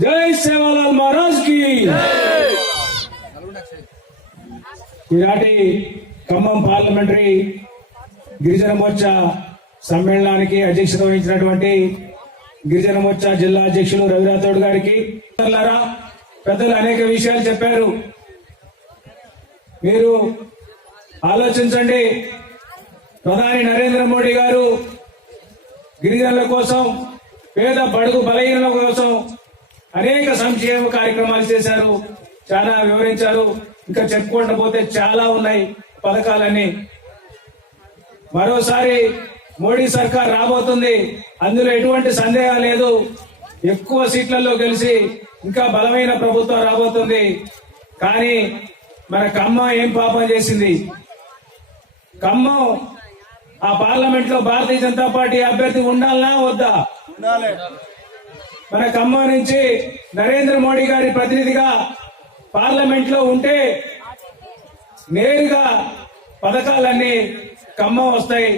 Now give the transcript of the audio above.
జై సేవాలాల్ మహారాజ్కి. ఈనాటి ఖమ్మం పార్లమెంటరీ గిరిజన మోర్చా సమ్మేళనానికి అధ్యక్షత వహించినటువంటి గిరిజన మోర్చా జిల్లా అధ్యక్షులు రవిరాథోడ్ గారికి. పెద్దలు అనేక విషయాలు చెప్పారు. మీరు ఆలోచించండి. ప్రధాని నరేంద్ర మోడీ గారు గిరిజనుల కోసం పేద బడుగు బలహీనల కోసం అనేక సంక్షేమ కార్యక్రమాలు చేశారు. చాలా వివరించారు. ఇంకా చెప్పుకుంటూ పోతే చాలా ఉన్నాయి పథకాలన్నీ. మరోసారి మోడీ సర్కార్ రాబోతుంది. అందులో ఎటువంటి సందేహం లేదు. ఎక్కువ సీట్లలో గెలిచి ఇంకా బలమైన ప్రభుత్వం రాబోతుంది. కానీ మన ఖమ్మం ఏం పాపం చేసింది? ఖమ్మం ఆ పార్లమెంట్లో భారతీయ జనతా పార్టీ అభ్యర్థి ఉండాలనా వద్దా? మన ఖమ్మం నుంచి నరేంద్ర మోడీ గారి ప్రతినిధిగా పార్లమెంట్లో ఉంటే నేరుగా పథకాలన్నీ ఖమ్మం వస్తాయి.